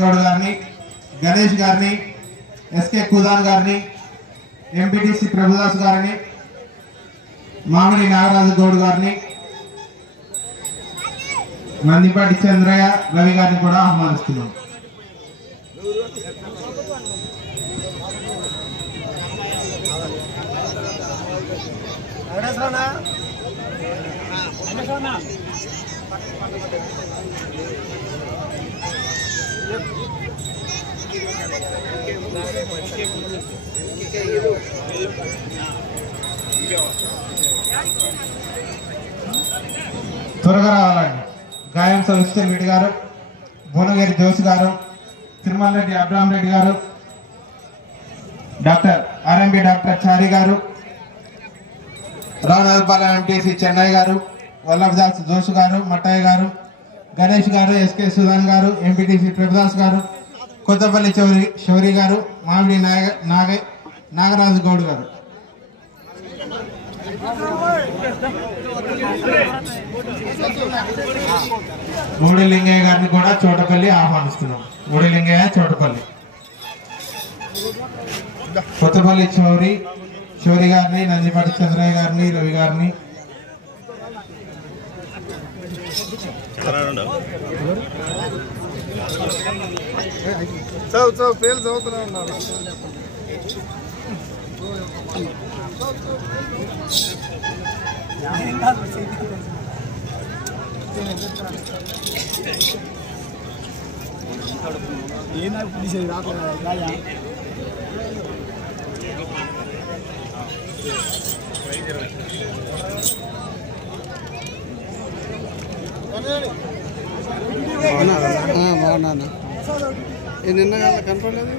గౌడ్ గారిని, గణేష్ గారిని, ఎస్కే కుదాన్ గారిని, ఎంపీటీసీ ప్రభుదాస్ గారిని, మామిడి నాగరాజు గౌడ్ గారిని, నందిపాటి చంద్రయ్య రవి గారిని కూడా ఆహ్వానిస్తున్నాం. త్వరగా రావాలండి. గాయం సవిస్టర్ రెడ్డి గారు, భువనగిరి జోష్ గారు, తిరుమల రెడ్డి అబ్రాహం రెడ్డి గారు, డాక్టర్ ఆర్ఎంబి డాక్టర్ చారి గారు, రావునగరపాలెం ఎంపీసీ చెన్నై గారు, వల్లభదాస్ జోష్ గారు, మట్టయ్య గారు, గణేష్ గారు, ఎస్కే సుధాన్ గారు, ఎంపీటీసీ ప్రభుదాస్ గారు, కొత్తపల్లి శౌరి గారు, మామిడి నాగరాజు గౌడ్ గారు. మూడి లింగయ్య గారిని కూడా చోటపల్లి ఆహ్వానిస్తున్నాం. మూడి లింగయ్య చోటపల్లి, కొత్తపల్లి శౌరి గారిని, నందిపాటి చంద్రయ్య గారిని, రవి గారిని, బాగున్నా నిన్న కనపడలేదు.